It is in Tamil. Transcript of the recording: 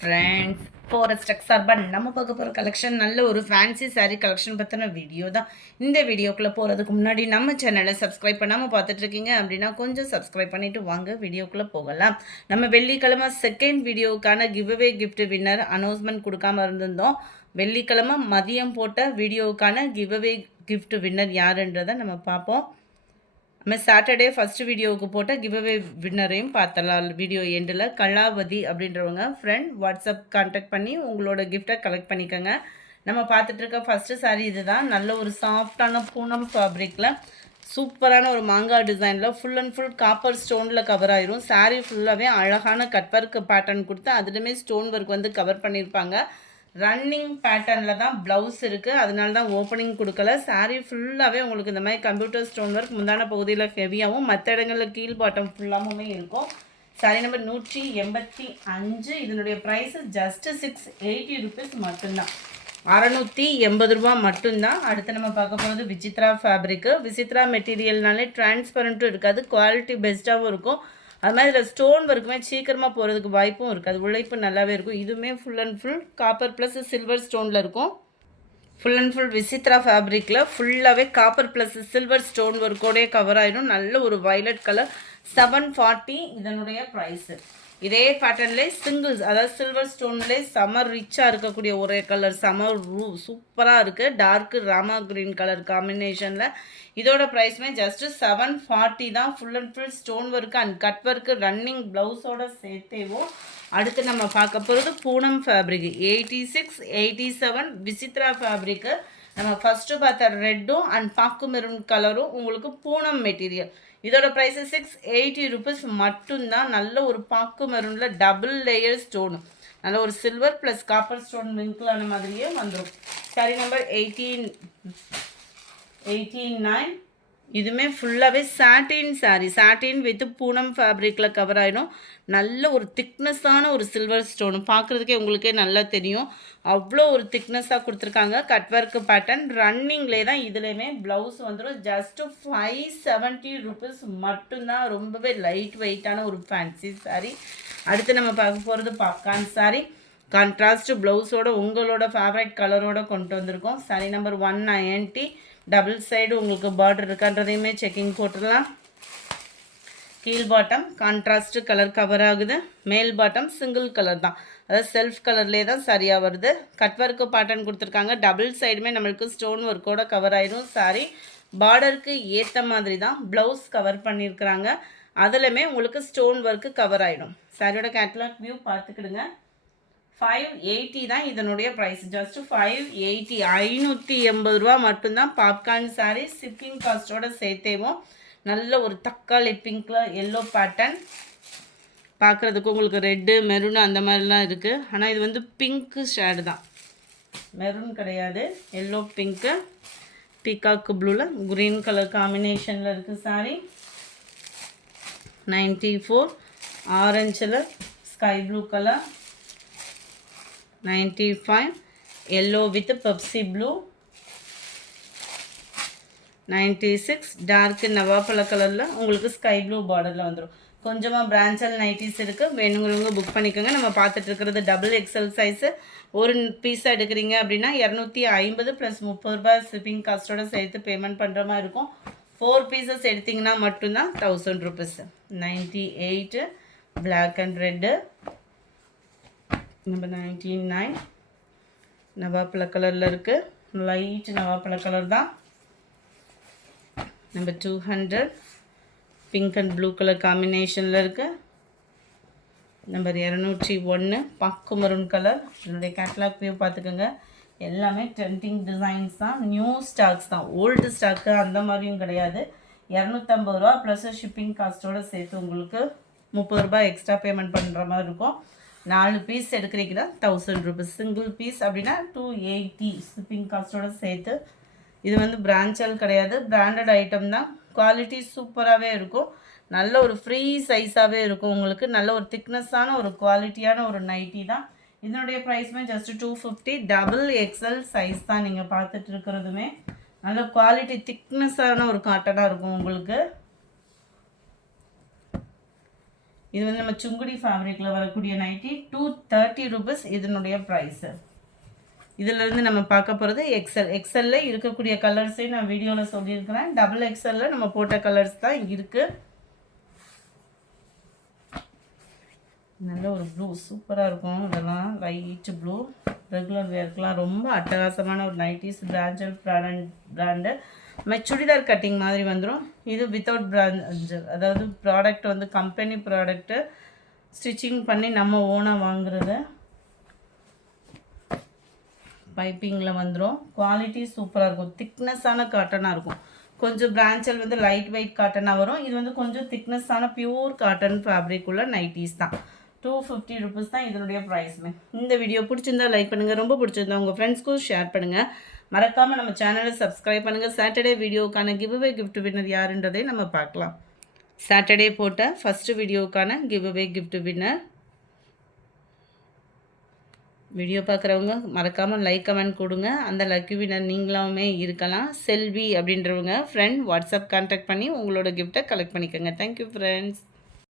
ஃப்ரெண்ட்ஸ் ஃபாரஸ்ட் அர்பன் நம்ம பார்க்க போகிற கலெக்ஷன் நல்ல ஒரு ஃபேன்சி சாரீ கலெக்ஷன் பற்றின வீடியோ தான். இந்த வீடியோக்குள்ளே போகிறதுக்கு முன்னாடி நம்ம சேனலை சப்ஸ்கிரைப் பண்ணாமல் பார்த்துட்ருக்கீங்க அப்படின்னா கொஞ்சம் சப்ஸ்கிரைப் பண்ணிவிட்டு வாங்க வீடியோக்குள்ளே போகலாம். நம்ம வெள்ளிக்கிழமை செகண்ட் வீடியோவுக்கான கிவ்அவே கிஃப்ட் வின்னர் அனௌன்ஸ்மெண்ட் கொடுக்காம இருந்திருந்தோம். வெள்ளிக்கிழமை மதியம் போட்ட வீடியோவுக்கான கிவ்அவே கிஃப்ட் வின்னர் யாருன்றதை நம்ம பார்ப்போம். நம்ம சாட்டர்டே ஃபஸ்ட்டு வீடியோவுக்கு போட்ட கிவ்அவே வின்னரையும் பார்த்தலாம். வீடியோ எண்டில் கலாவதி அப்படின்றவங்க ஃப்ரெண்ட் வாட்ஸ்அப் கான்டாக்ட் பண்ணி உங்களோட கிஃப்டை கலெக்ட் பண்ணிக்கோங்க. நம்ம பார்த்துட்ருக்க ஃபஸ்ட்டு சாரீ இது தான். நல்ல ஒரு சாஃப்டான பூனம் ஃபேப்ரிக்கில் சூப்பரான ஒரு மாங்காய் டிசைனில் ஃபுல் அண்ட் ஃபுல் காப்பர் ஸ்டோனில் கவர் ஆயிரும். சாரீ ஃபுல்லாகவே அழகான கட் ஒர்க் பேட்டர்ன் கொடுத்து அதுலேயுமே ஸ்டோன் ஒர்க் வந்து கவர் பண்ணியிருப்பாங்க. ரன்னிங் பேட்டர்னில் தான் ப்ளவுஸ் இருக்குது, அதனால தான் ஓப்பனிங் கொடுக்கல. சாரீ ஃபுல்லாகவே உங்களுக்கு இந்த மாதிரி கம்ப்யூட்டர் ஸ்டோன் ஒர்க் முந்தான பகுதியில் ஹெவியாகவும் மற்ற இடங்களில் கீழ் பாட்டம் ஃபுல்லாகவுமே இருக்கும். சாரீ நம்பர் 185. இதனுடைய ப்ரைஸு ஜஸ்ட்டு 680 ருபீஸ் மட்டும்தான், 680 ரூபா மட்டும்தான். அடுத்து நம்ம பார்க்க போகிறது விசித்ரா ஃபேப்ரிக்கு. விசித்ரா மெட்டீரியல்னாலே டிரான்ஸ்பரண்ட்டும் இருக்காது, குவாலிட்டி பெஸ்ட்டாகவும் இருக்கும். அது மாதிரி இதில் ஸ்டோன் ஒர்க்குமே சீக்கிரமாக போகிறதுக்கு வாய்ப்பும் இருக்குது, அது உழைப்பு நல்லாவே இருக்கும். இதுவுமே full and full copper plus silver ஸ்டோனில் இருக்கும். ஃபுல் அண்ட் ஃபுல் விசித்ரா ஃபேப்ரிக்கில் ஃபுல்லாகவே காப்பர் ப்ளஸ் சில்வர் ஸ்டோன் ஒர்க்கோடே கவர் ஆகிடும். நல்ல ஒரு வயலட் கலர், 740 இதனுடைய ப்ரைஸு. இதே பேட்டர்ன்லேயே சிங்கிள்ஸ், அதாவது சில்வர் ஸ்டோன்லேயே செம ரிச்சாக இருக்கக்கூடிய ஒரே கலர், செம சூப்பராக இருக்குது. டார்க்கு ராமா க்ரீன் கலர் காம்பினேஷனில். இதோட ப்ரைஸுமே ஜஸ்ட்டு 740 தான். Full and full stone work and cut work running ப்ளவுஸோட சேர்த்தேவும். அடுத்து நம்ம பார்க்க போகிறது பூனம் ஃபேப்ரிக் 86, 87 விசித்ரா ஃபேப்ரிக்கு. நம்ம ஃபஸ்ட்டு பார்த்த ரெட்டும் அண்ட் பாக்கு மெரூன் கலரும் உங்களுக்கு பூனம் மெட்டீரியல். இதோட ப்ரைஸு 680 ருபீஸ் மட்டும்தான். நல்ல ஒரு பாக்கு மெரூனில் டபுள் லேயர் ஸ்டோனு, நல்ல ஒரு சில்வர் ப்ளஸ் காப்பர் ஸ்டோன் மிங்கிளான மாதிரியே வந்துடும். Sorry number 89. இதுவுமே ஃபுல்லாகவே சாட்டின் சாரீ, சாட்டின் வித் பூனம் ஃபேப்ரிக்கில் கவர் ஆகிடும். நல்ல ஒரு திக்னஸான ஒரு சில்வர் ஸ்டோனு, பார்க்குறதுக்கே உங்களுக்கே நல்லா தெரியும். அவ்வளோ ஒரு திக்னஸாக கொடுத்துருக்காங்க. கட் ஒர்க்கு பேட்டர்ன் ரன்னிங்லே தான். இதுலேயுமே ப்ளவுஸ் வந்துடும். ஜஸ்ட்டு 570 ருபீஸ் மட்டும்தான். ரொம்பவே லைட் வெயிட்டான ஒரு ஃபேன்சி சாரீ. அடுத்து நம்ம பார்க்க போகிறது பாப்கார்ன் சாரீ. கான்ட்ராஸ்ட் ப்ளவுஸோட உங்களோட ஃபேவரட் கலரோட கொண்டு வந்திருக்கோம். சாரீ நம்பர் 190. டபுள் சைடு உங்களுக்கு பார்டர் இருக்கான்றதையுமே செக்கிங் போட்டுடலாம். கீழ் பாட்டம் கான்ட்ராஸ்ட் கலர் கவர் ஆகுது. மேல் பாட்டம் சிங்கிள் கலர் தான், அதாவது செல்ஃப் கலர்லேயே தான் சரியாக வருது. கட் ஒர்க்கு பேட்டர்ன் கொடுத்துருக்காங்க. டபுள் சைடுமே நம்மளுக்கு ஸ்டோன் ஒர்க்கோட கவர் ஆயிடும். சாரி பார்டருக்கு ஏற்ற மாதிரி தான் ப்ளவுஸ் கவர் பண்ணியிருக்கிறாங்க. அதுலேயுமே உங்களுக்கு ஸ்டோன் ஒர்க்கு கவர் ஆகிடும். சாரியோட கேட்லாக் வியூ பார்த்துக்கிடுங்க. 580 தான் இதனுடைய ப்ரைஸ். ஜஸ்ட்டு 580, 580 ரூபா மட்டும்தான். பாப்கார்ன் சாரீ ஷிப்பிங் காஸ்ட்டோட சேர்த்தேவும். நல்ல ஒரு தக்காளி பிங்க்கில் எல்லோ பேட்டர்ன், பார்க்குறதுக்கு உங்களுக்கு ரெட்டு மெரூன் அந்த மாதிரிலாம் இருக்குது. ஆனால் இது வந்து பிங்க்கு ஷேடு தான், மெரூன் கிடையாது. எல்லோ பிங்க்கு பீகாக்கு ப்ளூவில் க்ரீன் கலர் காம்பினேஷனில் இருக்குது சாரீ. 94. ஆரஞ்சில் sky blue colour. 95. yellow with Pepsi blue. 96. Dark நவாப்பழ கலரில் உங்களுக்கு ஸ்கை ப்ளூ பார்டரில் வந்துடும். கொஞ்சமாக பிரான்ச்சல் நைட்டிஸ் இருக்குது, வேணுங்கிறவங்க புக் பண்ணிக்கோங்க. நம்ம பார்த்துட்டு இருக்கிறது டபுள் எக்ஸல் சைஸு. ஒரு பீஸாக எடுக்கிறீங்க அப்படின்னா 250 ப்ளஸ் 30 ரூபாய் ஷிப்பிங் காஸ்ட்டோட சேர்த்து பேமெண்ட் பண்ணுற மாதிரி இருக்கும். 4 பீசஸ் எடுத்திங்கன்னா மட்டும்தான் 1000 rupees. 98. Black and red. Number 99 நவாப்பழ கலரில் இருக்குது, லைட் நவாப்பழ கலர் தான். Number 200 pink and blue colour காம்பினேஷனில் இருக்குது. நம்பர் 201 பாக்கு மெரூன் கலர். என்னுடைய கேட்லாக் வியூ பார்த்துக்கோங்க. எல்லாமே ட்ரெண்டிங் டிசைன்ஸ் தான், நியூ ஸ்டாக்ஸ் தான், ஓல்டு ஸ்டாக்கு அந்த மாதிரியும் கிடையாது. 250 ரூபா ப்ளஸ் ஷிப்பிங் காஸ்ட்டோடு சேர்த்து உங்களுக்கு 30 ரூபாய் எக்ஸ்ட்ரா பேமெண்ட் பண்ணுற மாதிரி இருக்கும். 4 பீஸ் எடுக்கிறீங்கன்னா 1000 ருபீஸ். சிங்கிள் பீஸ் அப்படின்னா 280 ஷிப்பிங் காஸ்ட்டோட சேர்த்து. இது வந்து பிரான்ச்சல் கிடையாது, பிராண்டட் ஐட்டம் தான். குவாலிட்டி சூப்பராகவே இருக்கும். நல்ல ஒரு ஃப்ரீ சைஸாகவே இருக்கும் உங்களுக்கு. நல்ல ஒரு திக்னஸான ஒரு குவாலிட்டியான ஒரு நைட்டி தான். இதனுடைய ப்ரைஸுமே ஜஸ்ட்டு 250. டபுள் எக்ஸல் சைஸ் தான் நீங்கள் பார்த்துட்டு இருக்கிறதுமே. நல்ல குவாலிட்டி திக்னஸான ஒரு காட்டனாக இருக்கும் உங்களுக்கு. இது வந்து நம்ம சுங்குடி ஃபேப்ரிக்கில் வரக்கூடிய நைட்டி. 230 rupees இதனுடைய ப்ரைஸு. இதிலிருந்து நம்ம பார்க்க போகிறது எக்ஸல்ல இருக்கக்கூடிய கலர்ஸையும் நான் வீடியோவில் சொல்லியிருக்கிறேன். டபுள் எக்ஸல்ல நம்ம போட்ட கலர்ஸ் தான் இருக்குது. நல்ல ஒரு ப்ளூ சூப்பராக இருக்கும். இதெல்லாம் லைட் ப்ளூ ரெகுலர் வேர்க்கெலாம் ரொம்ப அட்டகாசமான ஒரு நைட்டிஸ். பிராண்டு சுடிதார் கட்டிங் மாதிரி வந்துடும். இது வித்தவுட் பிராண்ட், அதாவது ப்ராடக்ட் வந்து கம்பெனி ப்ராடக்ட்டு ஸ்டிச்சிங் பண்ணி நம்ம ஓனாக வாங்குறது. பைப்பிங்கில் வந்துடும். குவாலிட்டி சூப்பராக இருக்கும். திக்னஸ்ஸான காட்டனாக இருக்கும். கொஞ்சம் பிரான்ச்சல் வந்து லைட் வெயிட் காட்டனாக வரும். இது வந்து கொஞ்சம் திக்னஸ்ஸான பியூர் காட்டன் ஃபேப்ரிக் உள்ள நைட்டிஸ் தான். 250 rupees தான் இதனுடைய ப்ரைஸுமே. இந்த வீடியோ பிடிச்சிருந்தா லைக் பண்ணுங்கள். ரொம்ப பிடிச்சிருந்தா உங்கள் ஃப்ரெண்ட்ஸ்க்கும் ஷேர் பண்ணுங்கள். மறக்காமல் நம்ம சேனலை சப்ஸ்கிரைப் பண்ணுங்கள். சாட்டர்டே வீடியோக்கான கிவ்அவே கிஃப்ட் வின்னர் யாருன்றதை நம்ம பார்க்கலாம். சாட்டர்டே போட்ட ஃபஸ்ட்டு வீடியோக்கான கிவ்அவே கிஃப்ட் வின்னர். வீடியோ பார்க்குறவங்க மறக்காமல் லைக் கமெண்ட் கொடுங்க. அந்த லக்கி வின்னர் நீங்களாமே இருக்கலாம். செல்வி அப்படின்றவங்க ஃப்ரெண்ட் வாட்ஸ்அப் கான்டாக்ட் பண்ணி உங்களோட கிஃப்ட்டை கலெக்ட் பண்ணிக்கோங்க. Thank you friends.